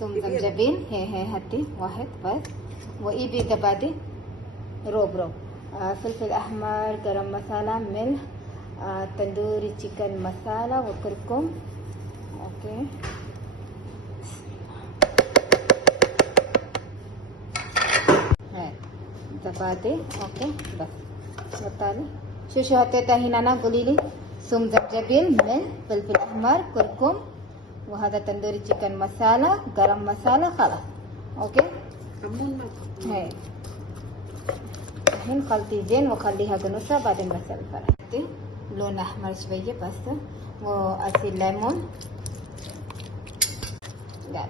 ثم زنجبيل هي هاتي واحد بس. وإيدي دبادي روب فلفل أحمر، गरम मसाला، ملح، तंदूरी चिकन मसाला وكركم. اوكي هاي زبادي. اوكي بس بطالي شو حطيت هنا انا؟ قولي لي. ثم زنجبيل، ملح، فلفل احمر، كركم، وهذا تندوري चिकन मसाला، गरम मसाला. خلاص اوكي. هاي الحين خلطي زين وخليها قنوصة بعدين بسوي الفرح. لون احمر شوية بس. وأصير ليمون. لا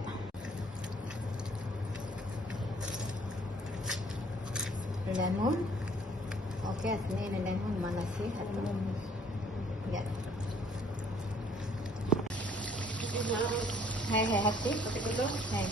ليمون. اوكي اثنين ليمون ما نسي. يلا هاي هاتي. هاي